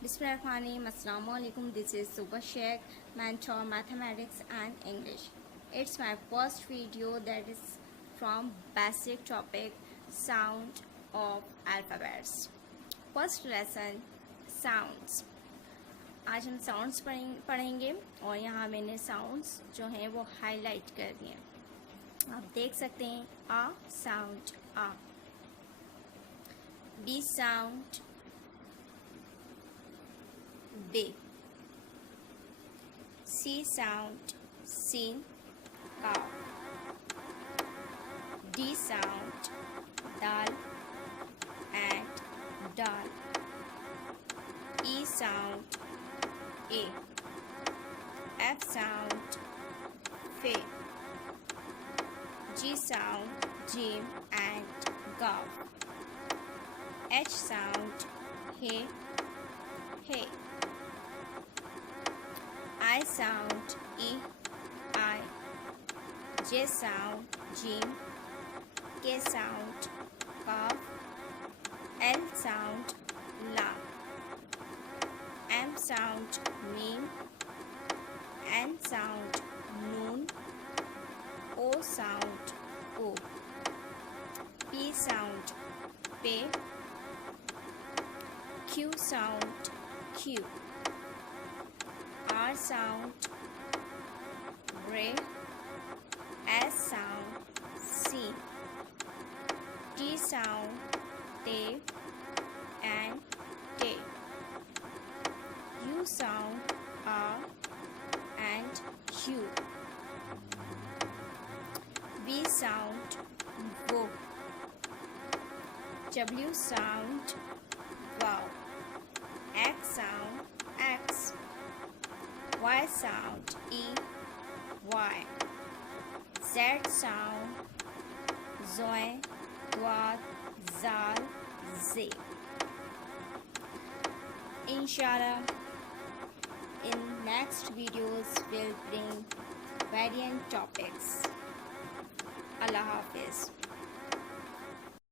Bismillahirrahmanirrahim. Assalamu alaikum. This is Tooba Shaikh, mentor mathematics and English. It's my first video that is from basic topic sound of alphabets. First lesson sounds. आज हम sounds पढ़ेंगे और यहाँ मैंने sounds जो हैं वो highlight कर दिए हैं. आप देख सकते हैं आ साउंड आ, B sound B, C sound sin cow, D sound dal and dal, E sound a, F sound fe, G sound jim and gaw, H sound he hey, I sound E, I, J sound Jim, K sound cough, L sound la, M sound meme, N sound noon, O sound o, P sound pay, Q sound Q, R sound ray, S sound C, T sound te and te, U sound R and U, V sound wo, W sound wow, X sound X, Y sound E, Y, Z sound Zoe, Dwad, Zal, Z. Inshallah, in next videos we'll bring variant topics. Allah Hafiz.